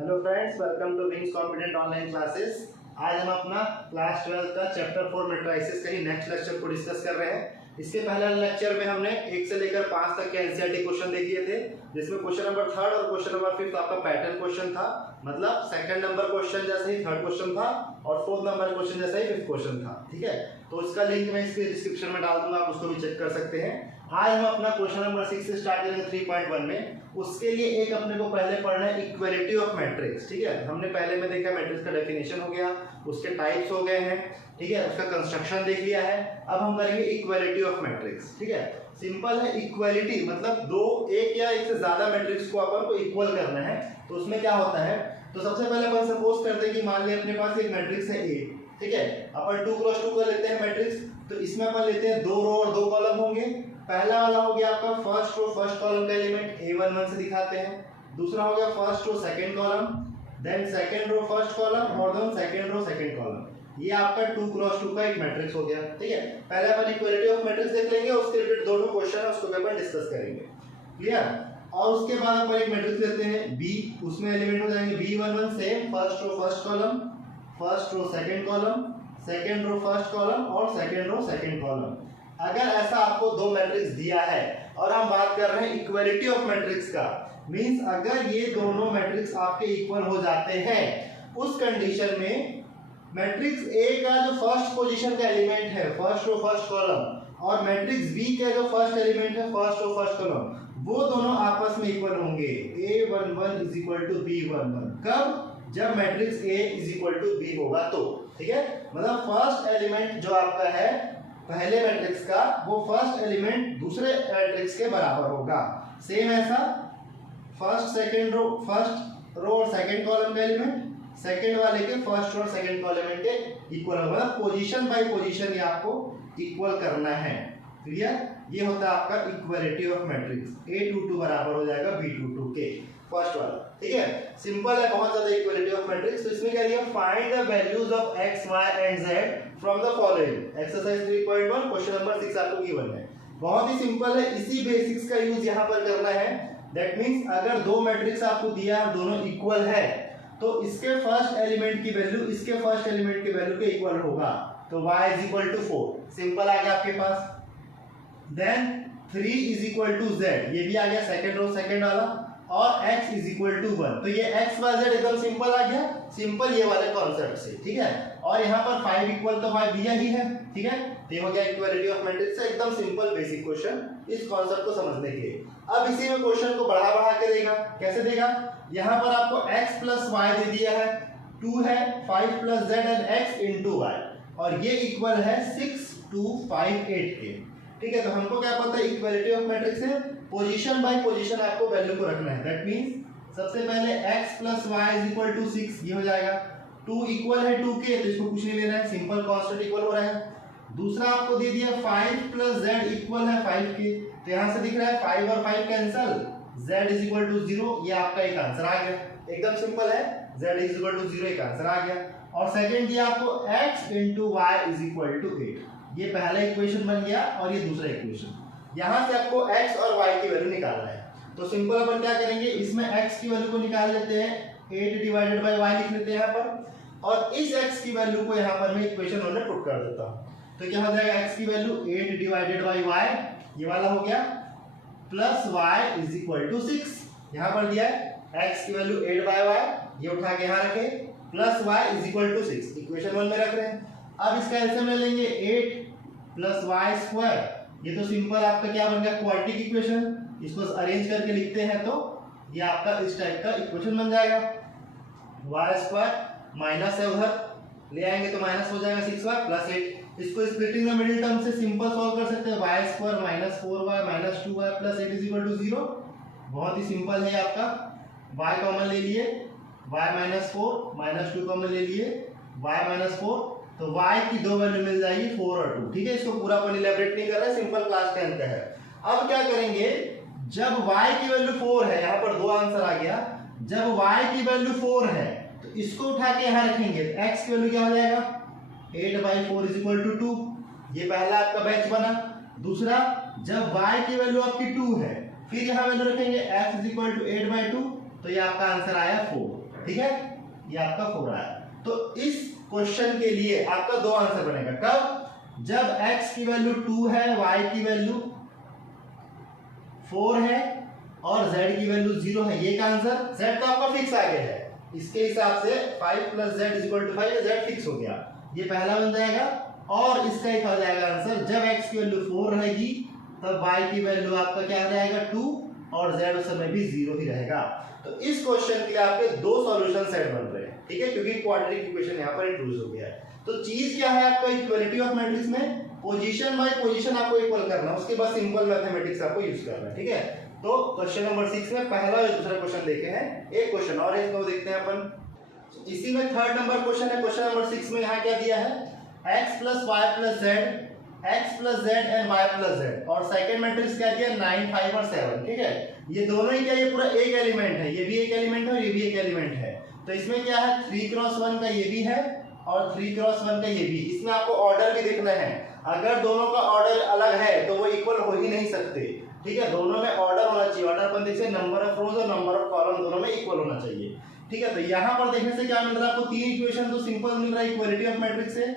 Hello friends, welcome to Wings Confident online classes. आज हम अपना क्लास 12 का चैप्टर 4 मैट्रिसेस का ही नेक्स्ट लेक्चर को डिस्कस कर रहे हैं। इसके पहले लेक्चर में हमने 1 से लेकर 5 तक के एनसीईआरटी क्वेश्चन देख लिए थे, जिसमें क्वेश्चन नंबर 3 और क्वेश्चन नंबर 5 आपका पैटर्न क्वेश्चन था, मतलब सेकंड नंबर क्वेश्चन जैसे ही थर्ड क्वेश्चन था और फोर्थ नंबर क्वेश्चन जैसा ही फिफ्थ क्वेश्चन था। ठीक है, तो इसका लिंक मैं इसके डिस्क्रिप्शन में डाल दूंगा, आप उसको भी चेक कर सकते हैं। आज हम अपना क्वेश्चन नंबर 6 से स्टार्ट करेंगे 3.1 में। उसके लिए एक अपने को पहले पढ़ना है इक्वालिटी ऑफ मैट्रिक्स। ठीक है, हमने पहले में देखा मैट्रिक्स का डेफिनेशन हो गया, उसके टाइप्स हो गए हैं, ठीक है, उसका कंस्ट्रक्शन देख लिया है। अब हम करेंगे इक्वालिटी ऑफ मैट्रिक्स। ठीक है, सिंपल है। इक्वालिटी मतलब दो, एक या एक से ज्यादा मैट्रिक्स को अपन को इक्वल करना है। तो उसमें क्या होता है, तो सबसे पहले अपन सपोज करते हैं कि मान लिया अपने पास एक मैट्रिक्स है ए। ठीक है, अपन 2 क्रॉस 2 का लेते हैं मैट्रिक्स। तो इसमें अपन लेते हैं 2 रो और 2 कॉलम होंगे। पहला वाला हो गया आपका फर्स्ट रो फर्स्ट कॉलम का एलिमेंट a11 से दिखाते हैं। दूसरा हो गया first row second column, then second row first column और then second row second column. ये आपका 2 क्रॉस 2 का एक मैट्रिक्स हो गया। ठीक है, पहले अपन इक्वालिटी ऑफ मैट्रिक्स देख लेंगे, उसके रिलेटेड दो क्वेश्चन है उसको अपन डिस्कस करेंगे। क्लियर। और उसके बाद अपन एक मैट्रिक्स लेते हैं b, उसमें एलिमेंट हो जाएंगे b11 से first row first column, first row second column, second row first column और सेकंड रो सेकंड कॉलम। अगर ऐसा आपको दो मैट्रिक्स दिया है और हम बात कर रहे हैं इक्वालिटी ऑफ मैट्रिक्स का, मींस अगर ये दोनों मैट्रिक्स आपके इक्वल हो जाते हैं, उस कंडीशन में मैट्रिक्स ए का जो फर्स्ट पोजीशन का एलिमेंट है फर्स्ट रो फर्स्ट कॉलम और मैट्रिक्स बी का जो फर्स्ट एलिमेंट है फर्स्ट रो फर्स्ट कॉलम, वो दोनों आपस में इक्वल होंगे। a11 is equal to b11। कब? जब matrix a is equal to b होगा तो। ठीक है, मतलब फर्स्ट एलिमेंट जो आपका है पहले मैट्रिक्स का, वो फर्स्ट एलिमेंट दूसरे मैट्रिक्स के बराबर होगा। सेम ऐसा फर्स्ट रो और सेकंड कॉलम का एलिमेंट सेकंड वाले के फर्स्ट और सेकंड कॉलम के इक्वल होगा। मतलब पोजीशन बाय पोजीशन ये आपको इक्वल करना है। क्लियर। ये होता है आपका इक्वालिटी ऑफ मैट्रिक्स। a22 बराबर हो जाएगा b22 के, फर्स्ट वाला। ठीक है, सिंपल है बहुत ज्यादा इक्वालिटी ऑफ मैट्रिक्स। तो इसमें क्या दिया, find the values of x, y and z from the following. Exercise 3.1 question number 6 आपको गिवन है। बहुत ही सिंपल है, इसी बेसिक्स का यूज यहां पर करना है। दैट मींस अगर दो मैट्रिक्स आपको दिया है, दोनों इक्वल है, तो इसके फर्स्ट एलिमेंट की वैल्यू इसके फर्स्ट एलिमेंट की वैल्यू के इक्वल होगा। तो y is equal to 4, simple आ गया आपके पास। Then 3 is equal to z, ये भी आ गया सेकंड रो सेकंड वाला, और x इज इक्वल टू 1। तो ये x y z एकदम सिंपल आ गया, सिंपल ये वाले कॉन्सेप्ट से। ठीक है, और यहाँ पर 5 इक्वल तो y दिया ही है। ठीक है, तो ये हो गया इक्वालिटी ऑफ मैट्रिक्स से एकदम सिंपल बेसिक क्वेश्चन इस कॉन्सेप्ट को समझने के लिए। अब इसी में क्वेश्चन को बढ़ा के देगा। कैसे देगा, यहाँ पर आपको x प्लस वाई दे दिया है, 2 है 5 plus z and x into y, और ये इक्वल है 6 2 5 8 के। ठीक है, तो हमको क्या पता है इक्वालिटी ऑफ मैट्रिक्स है पोजीशन बाय पोजीशन आपको वैल्यू को रखना है। दैट मींस सबसे पहले x plus y is equal to 6, ये हो जाएगा। 2 इक्वल है 2 के, तो इसको कुछ नहीं लेना है, सिंपल कांस्टेंट इक्वल हो रहा है। दूसरा आपको दे दिया 5 प्लस z इक्वल है 5 के, तो यहां से दिख रहा है 5 और 5 cancel, z is equal to 0, ये आपका एक आंसर आ गया। एकदम सिंपल है, z इज इक्वल टू 0 एक आंसर आ गया। और सेकंड दिया आपको x into y is equal to 8, ये पहला इक्वेशन बन गया और ये दूसरा इक्वेशन। यहां से आपको x और y की वैल्यू निकालना है। तो सिंपल अपन क्या करेंगे, इसमें x की वैल्यू को निकाल लेते हैं, 8 डिवाइडेड बाय y लिख लेते हैं यहाँ पर, और इस x की वैल्यू को यहाँ पर मैं इक्वेशन में पुट कर देता हूँ। तो क्या हो जाएगा, x की वैल्यू 8 डिवाइडेड बाय y, ये वाला हो गया, plus y is equal to 6। यहाँ पर दिया है x की वैल्यू 8 बाय y, ये उठा के यहाँ रखे, plus y is equal to 6, equation 1 में रख रहे हैं। अब इसका एलसीएम ले लेंगे, 8 प्लस वाई स्क्वायर, ये तो सिंपल आपका क्या बन गया, क्वाड्रेटिक इक्वेशन। इसको अरेंज करके लिखते हैं तो ये आपका इस टाइप का इक्वेशन बन जाएगा। वाई स्क्वायर माइनस है, उधर ले आएंगे तो माइनस हो जाएगा 6y प्लस 8। इसको स्प्लिटिंग में मिडिल टर्म से सिंपल सॉल्व कर सकते हैं, y square minus 4y minus 2y plus 8 is equal to 0। बहुत ही सिंपल है आपका। y कॉमन ले लिए, y माइनस 4 माइनस 2 कॉमन ले लिए, y माइनस 4, तो y की दो वैल्यू मिल जाएगी 4 और 2। ठीक है, इसको पूरा अपन इलैबोरेट नहीं कर रहे, सिंपल क्लास 10 का है। अब क्या करेंगे, जब y की वैल्यू 4 है, यहाँ पर दो आंसर आ गया, जब y की वैल्यू 4 है तो इसको उठा के यहाँ रखेंगे, x की वैल्यू क्या हो जाएगा, 8 बाई 4 इज इक्वल टू 2, ये पहला आपका बैच बना। दूसरा, जब y की वैल्यू आपकी 2 है, फिर यहाँ वैल्यू रखेंगे x is equal to 8 by 2, तो ये आपका आंसर आया 4। ठीक है, ये आपका 4 आया। तो इस क्वेश्चन के लिए आपका 2 आंसर बनेगा। कब? जब x की वैल्यू 2 है, y की वैल्यू 4 है और z की वैल्यू 0 है। ये का आंसर, z तो आपका फिक्स आ गया है, इसके हिसाब से 5 + z = 5, z फिक्स हो गया, ये पहला बन जाएगा। और इसका एक आ जाएगा आंसर, जब x की वैल्यू 4 रहेगी तब y की वैल्यू आपका क्या आ जाएगा 2 और z उस समय भी 0 ही रहेगा। तो इस क्वेश्चन के लिए आपके 2 सॉल्यूशन सेट बन रहे हैं, ठीक है, क्योंकि क्वाड्रेटिक इक्वेशन यहाँ पर इंट्रोड्यूस हो गया है। तो चीज क्या है आपका इक्वालिटी ऑफ मैट्रिक्स में, पोजीशन बाय पोजीशन आपको इक्वल करना है, उसके बाद सिंपल मैथमेटिक्स आपको यूज करना है, ठीक है। तो क्वेश्चन नंबर 6 में पहला और दूसरा क्वेश्चन देखे हैं, एक क्वेश्चन और है इसको देखते हैं अपन। इसी में थर्ड नंबर क्वेश्चन है। क्वेश्चन नंबर 6 में यहाँ क्या दिया है, x + y + z, x + z and y + z, और सेकंड मैट्रिक्स क्या दिया 9, 5 और 7, ठीक है। ये दोनों ही क्या, ये पूरा एक एलिमेंट है, ये भी एक एलिमेंट है और ये भी एक एलिमेंट है। तो इसमें क्या है 3x1 का ये भी है और 3x1 का ये भी। इसमें आपको ऑर्डर भी देखना है, अगर दोनों का ऑर्डर अलग है तो वो इक्वल हो ही नहीं सकते, ठीक है। दोनों में ऑर्डर होना चाहिए, ऑर्डर अपन देखते हैं नंबर ऑफ रोज और नंबर ऑफ कॉलम दोनों में इक्वल होना चाहिए, ठीक है। तो यहाँ पर देखने से क्या मिल रहा है आपको, 3 इक्वेशन तो सिंपल मिल रहा है इक्वालिटी ऑफ मैट्रिक्स से।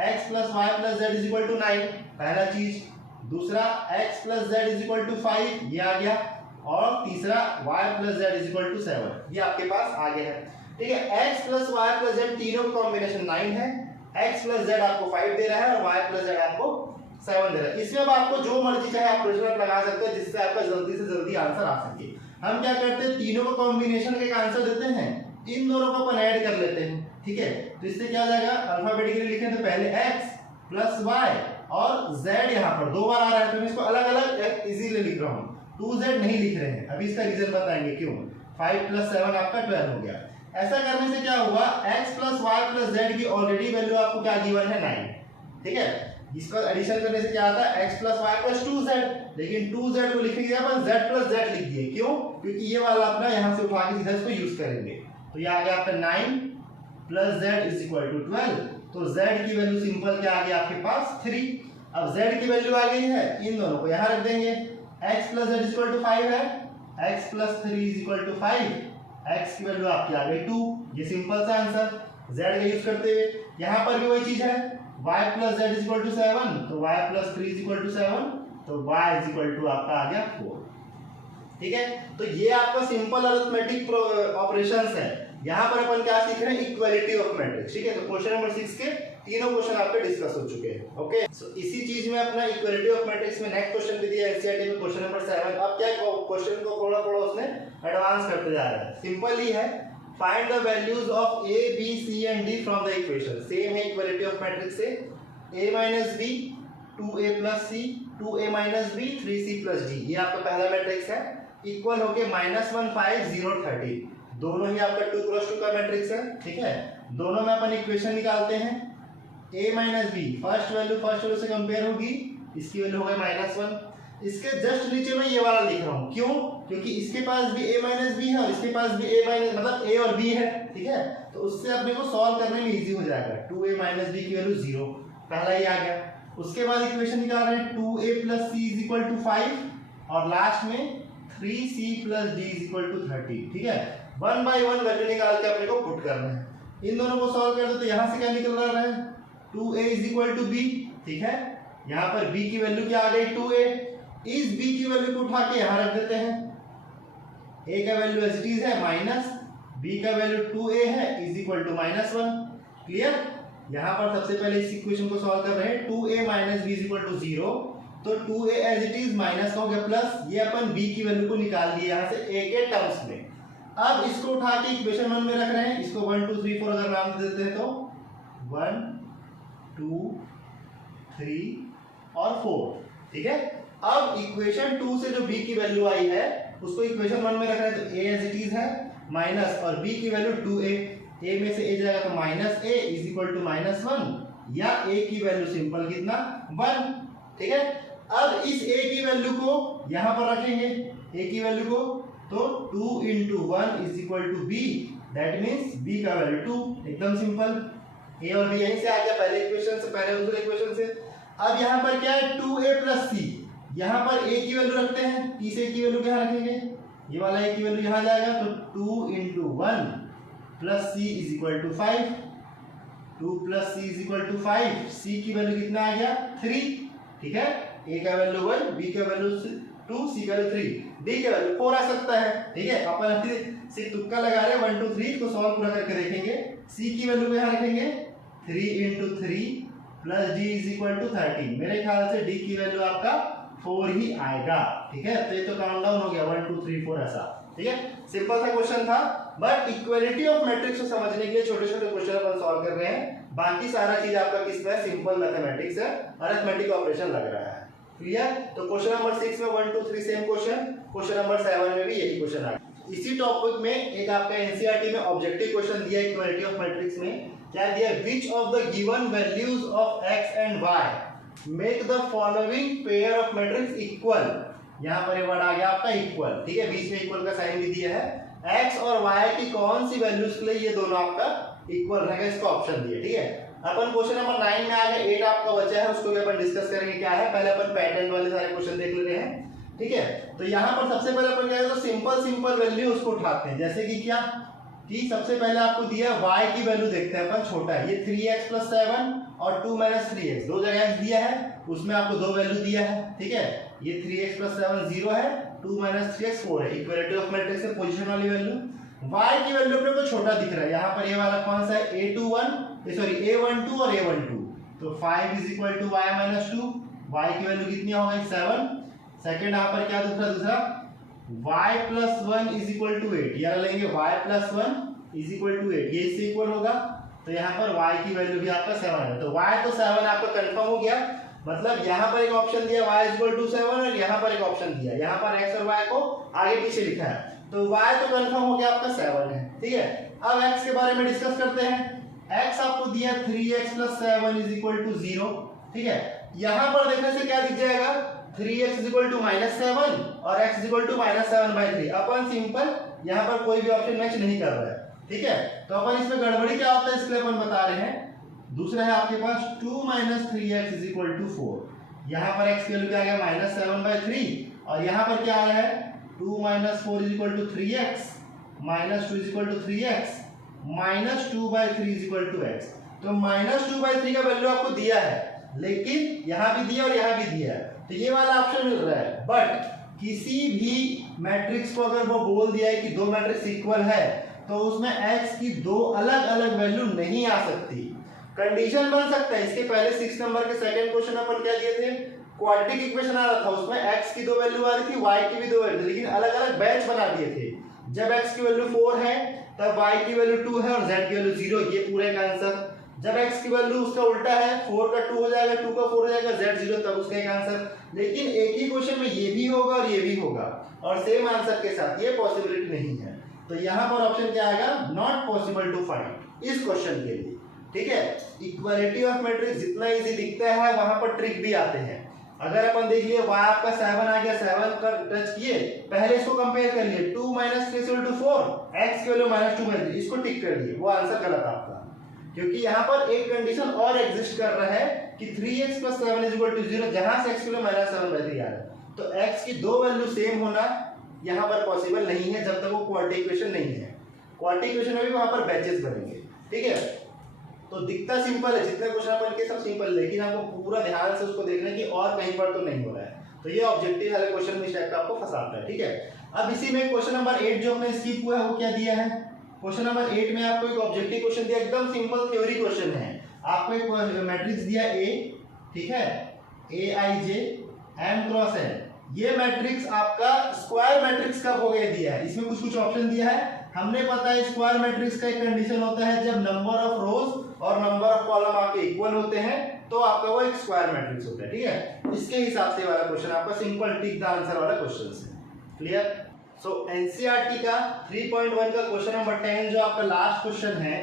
x + y + z = 9 पहला चीज, दूसरा x + z = 5 ये आ गया, और तीसरा y + z = 7 ये आपके पास आ गया है, ठीक है। x + y + z तीनों का कॉम्बिनेशन 9 है, x + z आपको 5 दे रहा है और y + z आपको 7 दे रहा है। इसमें अब आपको जो मर्जी चाहे आप प्रश्न लगा सकते हैं जिससे आपका जल्दी से जल्दी आंसर आ सके। हम क्या करते हैं, तीनों का कॉम्बिनेशन का एक आंसर देते हैं, इन दोनों को अपन ऐड कर लेते हैं, ठीक है। तो इससे क्या हो जाएगा, अल्फाबेटिकली लिखें तो पहले x + y और z, यहाँ पर 2 बार आ रहा है तो मैं इसको अलग अलग इजीली लिख रहा हूँ, 2z नहीं लिख रहे हैं। अभी इसका रीजन बताएंगे क्यों। 5 + 7 आपका 12 हो गया। ऐसा करने से क्या हुआ, x + y + z की ऑलरेडी वैल्यू आपको क्या गिवन है 9, ठीक है। इसका एडिशन करने से क्या आता है x + y + 2z, लेकिन 2z को लिखेंगे अपन z + z लिख दिए, क्यों, क्योंकि ये वाला अपना यहाँ से उठा के सीधा इसको यूज करेंगे। तो ये आ गया आपका 9 + z = 12। तो z की वैल्यू सिंपल क्या आ गया आपके पास 3। अब z की वैल्यू आ गई है, इन दोनों को यहाँ रख देंगे, x + z = 5 है, x + 3 = 5, x की वैल्यू आपकी आ गई 2, ये सिंपल सा आंसर z का यूज करते हुए। यहाँ पर भी वही चीज है, y + z = 7, तो y + 3 = 7, तो y = आपका आ गया 4, ठीक है। तो ये आपका सिंपल अरिथमेटिक ऑपरेशंस है। यहाँ पर अपन क्या सीख रहे हैं, इक्वालिटी ऑफ मैट्रिक्स, ठीक है। तो क्वेश्चन नंबर 6 के तीनों क्वेश्चन आपके डिस्कस हो चुके हैं, ओके। सो इसी चीज में अपना इक्वालिटी ऑफ मैट्रिक्स में नेक्स्ट क्वेश्चन भी दिया एनसीईआरटी में, क्वेश्चन नंबर 7। अब क्या क्वेश्चन को थोड़ा थोड़ा उसने एडवांस करते जा रहा है। सिंपल ही है, find the values of a b c and d from the equation. Same है इक्वालिटी ऑफ मैट्रिक्स से, a - b 2a + c 2a - b 3c + d, ये आपका पहला मैट्रिक्स है, इक्वल होके -1 5 0 30, दोनों ही आपका 2 × 2 का मैट्रिक्स है, ठीक है। दोनों में अपन इक्वेशन निकालते हैं, a - b फर्स्ट वैल्यू से कंपेयर होगी, इसकी वैल्यू हो गई -1। इसके जस्ट नीचे में ये वाला लिख रहा हूँ, क्यों, क्योंकि इसके पास भी a - b है और इसके पास भी मतलब a और b है, ठीक है। तो उससे अपने को सॉल्व करने में इजी हो जाएगा। 2a - b की वैल्यू 0, पहला ही आ गया। उसके बाद इक्वेशन निकाल रहे हैं, 2a + c = 5 और लास्ट में 3c + d = 30, ठीक है। 1 बाय 1 वैल्यू निकाल के अपने को पुट करना है। इन दोनों को सॉल्व कर दो तो यहाँ से क्या निकल रहा है, 2a = b, ठीक है। यहाँ पर b की वैल्यू क्या आ गई 2a, इस b की वैल्यू को उठा के यहाँ रख देते हैं, a का वैल्यू एज इट इज है माइनस, b का वैल्यू 2a है = -1, क्लियर। यहाँ पर सबसे पहले इस इक्वेशन को सॉल्व कर रहे हैं, 2a - b = 0, तो 2a as it is minus का हो गया प्लस, ये अपन b की वैल्यू को निकाल दिए यहाँ से a के टर्म्स में। अब इसको उठा के इक्वेशन 1 में रख रहे हैं, इसको 1 2 3 4 अगर नाम दे देते हैं तो 1 2 3 और 4, ठीक है। अब इक्वेशन 2 से जो b की वैल्यू आई है उसको इक्वेशन 1 में रख रहे हैं, तो a एज इट इज है माइनस और b की वैल्यू 2a, a में से a जाएगा तो -a = -1, या a की वैल्यू सिंपल कितना 1, ठीक है। अब इस a की वैल्यू को यहाँ पर रखेंगे, a की वैल्यू को, तो 2 × 1 = b, दैट मीन्स b का वैल्यू 2, एकदम सिंपल। a और b यहीं से आ गया पहले इक्वेशन से, पहले दूसरे इक्वेशन से। अब यहाँ पर क्या है 2a + c, यहाँ पर a की वैल्यू रखते हैं, इस a की वैल्यू क्या रखेंगे, ये वाला a की वैल्यू यहाँ जाएगा, तो 2 × 1 plus C is equal to 5, 2 plus C is equal to 5, C की वैल्यू कितना आ गया 3, ठीक है, ए का वैल्यू 1, बी का वैल्यू 2, सी का वैल्यू 3, डी का वैल्यू 4 आ सकता है, ठीक है। अपन सिर्फ तुक्का लगा रहे हैं, 1 2 3 को सॉल्व पूरा करके देखेंगे। सी की वैल्यू यहाँ रखेंगे 3 × 3 plus d is equal to 13, मेरे ख्याल से डी की वैल्यू आपका 4 ही आएगा, ठीक है। तो ये तो काउंट डाउन हो गया 1 2 3 4 ऐसा, ठीक है। सिंपल सा क्वेश्चन था, बट इक्वालिटी ऑफ मैट्रिक्स को समझने के लिए छोटे छोटे क्वेश्चन अपन सॉल्व कर रहे हैं। बाकी सारा चीज आपका किस में सिंपल मैथमेटिक्स है, अरिथमेटिक ऑपरेशन लग रहा है, क्लियर। तो क्वेश्चन नंबर 6 में 1 2 3 सेम क्वेश्चन, क्वेश्चन नंबर 7 में भी यही क्वेश्चन आ गया। इसी टॉपिक में एक आपका एनसीईआरटी में ऑब्जेक्टिव क्वेश्चन दिया है इक्वालिटी ऑफ मैट्रिक्स में, क्या दिया, which of the given values of x and y make the following pair of matrix equal. यहाँ पर ये वर्ड आ गया आपका इक्वल, ठीक है, बीच में इक्वल का साइन भी दिया है। x और y की कौन सी वैल्यूज के लिए ये दोनों आपका इक्वल रहेगा, इसका ऑप्शन दिया, ठीक है। अपन क्वेश्चन नंबर 9 में आ गए, 8 आपका बचा है, उसको भी अपन डिस्कस करेंगे क्या है। पहले अपन पैटर्न वाले सारे क्वेश्चन देख लेते हैं, ठीक है। तो यहाँ पर सबसे पहले अपन क्या करते हैं, सिंपल वैल्यू उसको उठाते हैं, जैसे कि क्या, कि सबसे पहले आपको दिया y की वैल्यू देखते हैं अपन, छोटा है ये 3x + 7 और 2 - 3x, दो जगह x दिया है, उसमें आपको दो वैल्यू दिया है, ठीक है। ये 3x + 7 0 है, 2 - 3x 4 है, इक्वालिटी ऑफ मैट्रिक्स है, पोजीशन वाली वैल्यू। y की वैल्यू अपने को छोटा दिख रहा है, यहाँ पर ये वाला कौन सा है, a12 और a12, तो 5 = y - 2, y की वैल्यू कितनी हो गई 7। सेकंड यहाँ पर क्या दूसरा y + 1 = 8, यार लेंगे y + 1 = 8, ये इससे इक्वल होगा, तो यहाँ पर y की वैल्यू भी आपका 7 है, तो y तो 7 आपका कंफर्म हो गया। मतलब यहाँ पर एक ऑप्शन दिया y = 7 और यहाँ पर एक ऑप्शन दिया, यहाँ पर x और y को आगे पीछे लिखा है, तो y तो कंफर्म हो गया आपका 7 है, ठीक है। अब x के बारे में डिस्कस करते हैं। x आपको दिया 3x + 7 = 0, ठीक है। यहाँ पर देखने से क्या दिख जाएगा, 3x = -7 और x = -7/3। अपन सिंपल यहाँ पर कोई भी ऑप्शन मैच नहीं कर रहा है, ठीक है। तो अपन इसमें गड़बड़ी क्या होता है इसके लिए अपन बता रहे हैं। दूसरा है आपके पास 2 - 3x = 4, यहाँ पर x की वैल्यू क्या आ गया -7/3 और यहाँ पर क्या आ रहा है 2 - 4 = 3x, -2 = 3x, -2/3 = x। तो -2/3 का वैल्यू आपको दिया है, लेकिन यहाँ भी दिया और यहाँ भी दिया है, तो ये वाला ऑप्शन मिल रहा है। बट किसी भी मैट्रिक्स को अगर वो बोल दिया है कि दो मैट्रिक्स इक्वल है, तो उसमें x की दो अलग अलग वैल्यू नहीं आ सकती। कंडीशन बन सकता है, इसके पहले 6 नंबर के सेकंड क्वेश्चन अपन क्या दिए थे, क्वाड्रेटिक इक्वेशन आ रहा था, उसमें x की दो वैल्यू आ रही थी, y की भी दो वैल्यू, लेकिन अलग अलग बैच बना दिए थे। जब x की वैल्यू 4 है तब y की वैल्यू 2 है और z की वैल्यू 0, ये पूरे का आंसर। जब x की वैल्यू उसका उल्टा है, 4 का 2 हो जाएगा, 2 का 4 हो जाएगा, z 0, तब उसका एक आंसर। लेकिन एक ही क्वेश्चन में ये भी होगा और ये भी होगा और सेम आंसर के साथ, ये पॉसिबिलिटी नहीं है। तो यहाँ पर ऑप्शन क्या आएगा, नॉट पॉसिबल टू फाइंड इस क्वेश्चन के लिए, ठीक है। इक्वालिटी ऑफ मैट्रिक्स जितना इजी दिखता है वहां पर ट्रिक भी आते हैं। अगर अपन देख लिए y आपका 7 आ गया, 7 का टच किए, पहले इसको कंपेयर कर लिए, 2 - 3 = 4, x की वैल्यू -2/3, इसको टिक कर दिए, वो आंसर गलत आपका, क्योंकि यहाँ पर एक कंडीशन और एग्जिस्ट कर रहा है कि 3x + 7 = 0, जहां से x की वैल्यू -7/3 आ रहा है, तो x की दो वैल्यू सेम होना यहाँ पर पॉसिबल नहीं है जब तक वो क्वाड्रेटिक इक्वेशन नहीं है। क्वाड्रेटिक इक्वेशन में भी वहां पर बैचेस बनेंगे, ठीक है। तो दिखता सिंपल है, जितने क्वेश्चन अपन के सब सिंपल, लेकिन आपको पूरा ध्यान से उसको देखना कि और कहीं पर तो नहीं हो रहा है, तो ये ऑब्जेक्टिव वाले क्वेश्चन में इस टाइप का आपको फंसाता है, ठीक है। अब इसी में क्वेश्चन नंबर 8 जो हमने स्किप हुआ है वो क्या दिया है, क्वेश्चन नंबर 8 में आपको एक ऑब्जेक्टिव क्वेश्चन दिया, एकदम सिंपल थ्योरी क्वेश्चन है। आपको एक मैट्रिक्स दिया A, ठीक है, Aij m × n, ये मैट्रिक्स आपका स्क्वायर मैट्रिक्स कब हो गया दिया है, इसमें कुछ ऑप्शन दिया है। हमने पता है स्क्वायर मैट्रिक्स का एक कंडीशन होता है, जब नंबर ऑफ रोज और नंबर ऑफ कॉलम आपके इक्वल होते हैं तो आपका वो एक स्क्वायर मैट्रिक्स होता है, ठीक है। इसके हिसाब से वाला क्वेश्चन आपका सिंपल टिक द आंसर वाला क्वेश्चन है, क्लियर। सो एनसीईआरटी का 3.1 का क्वेश्चन नंबर 10 जो आपका लास्ट क्वेश्चन है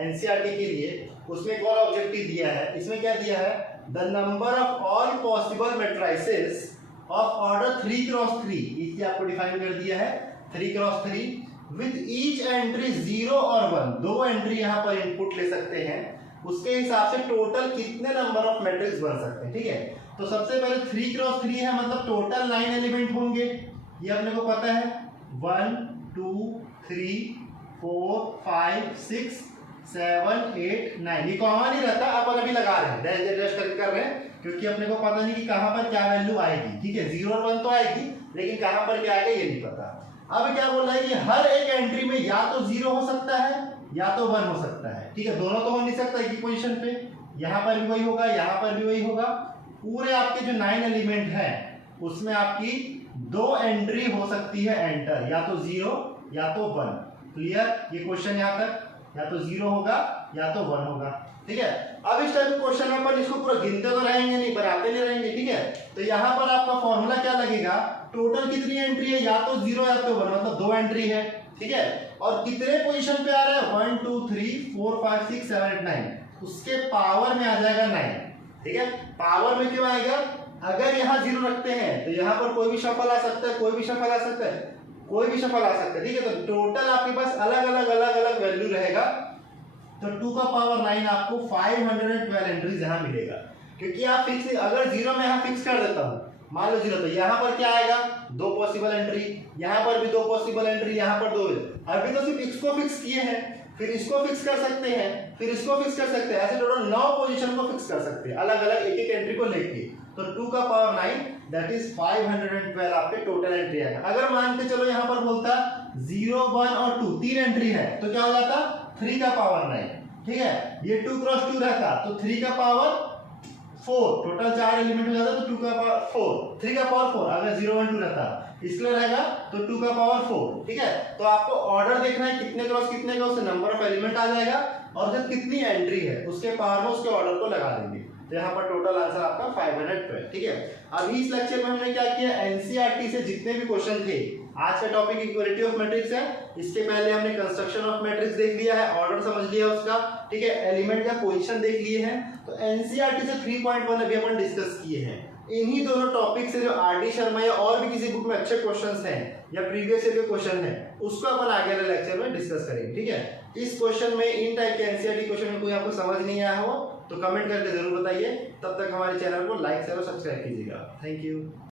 एनसीईआरटी के लिए, उसमें एक और ऑब्जेक्टिव दिया है। इसमें क्या दिया है, the number of all possible matrices of order 3 × 3, इसलिए आपको डिफाइन कर दिया है 3 × 3 विद ईच एंट्री 0 और 1, दो एंट्री यहाँ पर इनपुट ले सकते हैं, उसके हिसाब से टोटल कितने नंबर ऑफ मैट्रिक्स बन सकते हैं, ठीक है। तो सबसे पहले 3 × 3 है, मतलब टोटल 9 एलिमेंट होंगे, ये अपने को पता है, 1 2 3 4 5 6 7 8 9, ये कॉमा नहीं रहता, अपन अभी लगा रहे हैं, डैश करके कर रहे हैं, क्योंकि अपने को पता नहीं कि कहाँ पर क्या वैल्यू आएगी। ठीक है, 0 और 1 तो आएगी, लेकिन कहाँ पर क्या आएगा ये नहीं पता। अब क्या बोल रहा है कि हर एक एंट्री में या तो 0 हो सकता है या तो 1 हो सकता है। ठीक है, दोनों तो हो नहीं सकता एक ही पोजीशन पे, यहाँ पर भी वही होगा, यहाँ पर भी वही होगा। पूरे आपके जो 9 एलिमेंट है उसमें आपकी 2 एंट्री हो सकती है एंटर, या तो 0 या तो 1। क्लियर, ये क्वेश्चन यहाँ तक या तो 0 होगा या तो 1 होगा। ठीक है, अब इस टाइप के क्वेश्चन में अपन इसको पूरा गिनते तो रहेंगे नहीं, बनाते नहीं रहेंगे। ठीक है, तो यहाँ पर आपका फॉर्मूला क्या लगेगा, टोटल कितनी एंट्री है, या तो 0 या तो 1, मतलब 2 एंट्री है। ठीक है, और कितने पोजीशन पे आ रहा है, 1 2 3 4 5 6 7 8 9, उसके पावर में आ जाएगा 9। ठीक है, पावर में क्यों आएगा, अगर यहाँ 0 रखते हैं तो यहाँ पर कोई भी शफल आ सकता है, कोई भी शफल आ सकता है, कोई भी शफल आ सकता है। ठीक है, तो टोटल आपके पास अलग अलग वैल्यू रहेगा, तो 2 का पावर 9 आपको 512 एंट्रीज यहाँ मिलेगा। क्योंकि आप फिक्स, अगर 0 में यहाँ फिक्स कर देता हूँ, मान लो 0, तो यहाँ पर क्या आएगा, 2 पॉसिबल एंट्री, यहाँ पर भी 2 पॉसिबल एंट्री, यहाँ पर 2। अभी तो सिर्फ इसको फिक्स किए हैं, फिर इसको फिक्स कर सकते हैं, फिर इसको फिक्स कर सकते हैं, ऐसे टोटल 9 पोजीशन को फिक्स कर सकते हैं अलग अलग एक एक एंट्री को लेके। तो 2 का पावर 9 दैट इज 512 आपके टोटल एंट्री आएगा। अगर मान के चलो यहाँ पर बोलता 0 1 और 2 3 एंट्री है, तो क्या हो जाता 3 का पावर 9। ठीक है, ये 2 क्रॉस 2 रहता तो 3 का पावर 4, टोटल 4 एलिमेंट हो जाता तो 2 का पावर 4, 3 का पावर 4। अगर 0 1 2 रहता इसलिए रहेगा तो 2 का पावर 4। ठीक है, तो आपको ऑर्डर देखना है कितने क्रॉस कितने का, उससे नंबर ऑफ एलिमेंट आ जाएगा, और जब कितनी एंट्री है उसके पावर में उसके ऑर्डर को लगा देंगे। तो यहाँ पर टोटल आंसर आपका 512। ठीक है, अभी इस लेक्चर में हमने क्या किया, एनसीईआरटी से जितने भी क्वेश्चन थे, आज का टॉपिक इक्वालिटी ऑफ मैट्रिक्स है, इसके पहले हमने कंस्ट्रक्शन ऑफ मैट्रिक्स देख लिया है, ऑर्डर समझ लिया उसका। ठीक है, एलिमेंट का पोजीशन देख लिए हैं। तो एनसीईआरटी से 3.1 अभी अपन डिस्कस किए हैं। इन्हीं दोनों टॉपिक से जो आर डी शर्मा या और भी किसी बुक में अच्छे क्वेश्चंस हैं या प्रीवियस ईयर के क्वेश्चन हैं, उसको अपन आगे वाले लेक्चर में डिस्कस करेंगे। ठीक है, इस क्वेश्चन में इन टाइप के एनसीईआरटी क्वेश्चन में कोई आपको समझ नहीं आया हो तो कमेंट करके जरूर बताइए। तब तक हमारे चैनल को लाइक शेयर और सब्सक्राइब कीजिएगा। Thank you.